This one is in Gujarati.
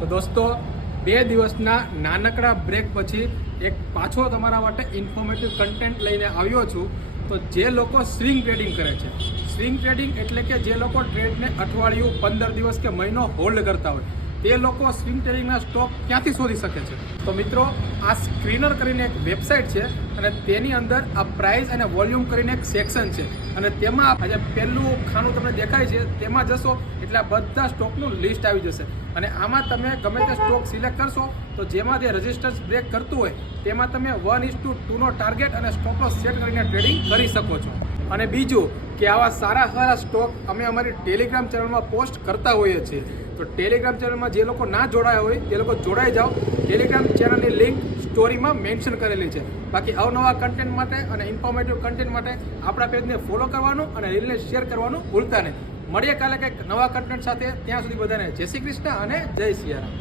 તો દોસ્તો, 2 દિવસના નાનકડા બ્રેક પછી એક પાછો તમારા માટે ઇન્ફોર્મેટિવ કન્ટેન્ટ લઈને આવ્યો છું. તો જે લોકો સ્વિંગ ટ્રેડિંગ કરે છે, સ્વિંગ ટ્રેડિંગ એટલે કે જે લોકો ટ્રેડને અઠવાડિયું, 15 દિવસ કે મહિનો હોલ્ડ કરતા હોય, તે લોકો સ્વિંગ ટ્રેડિંગના સ્ટોક ક્યાંથી શોધી શકે છે? તો મિત્રો, આ સ્ક્રીનર કરીને એક વેબસાઇટ છે અને તેની અંદર આ પ્રાઇસ અને વોલ્યુમ કરીને એક સેક્શન છે અને તેમાં આજે પહેલું ખાનું તમને દેખાય છે તેમાં જશો એટલે આ બધા સ્ટોકનું લિસ્ટ આવી જશે અને આમાં તમે ગમે તે સ્ટોક સિલેક્ટ કરશો તો જેમાં જે રજિસ્ટર્સ બ્રેક કરતું હોય તેમાં તમે 1:2 નો ટાર્ગેટ અને સ્ટોપ લોસ સેટ કરીને ટ્રેડિંગ કરી શકો છો. અને બીજું કે આવા સારા સ્ટોક અમે અમારી ટેલિગ્રામ ચેનલમાં પોસ્ટ કરતા હોઈએ છીએ. તો ટેલિગ્રામ ચેનલમાં જે લોકો ના જોડાયા હોય તે લોકો જોડાઈ જાઓ. ટેલિગ્રામ ચેનલની લિંક સ્ટોરીમાં મેન્શન કરેલી છે. બાકી અવનવા કન્ટેન્ટ માટે અને ઇન્ફોર્મેટિવ કન્ટેન્ટ માટે આપણા પેજને ફોલો કરવાનું અને રીલને શેર કરવાનું ભૂલતા નહીં. મળીએ કાલે કંઈક નવા કન્ટેન્ટ સાથે. ત્યાં સુધી બધાને જય શ્રી કૃષ્ણ અને જય સિયારામ.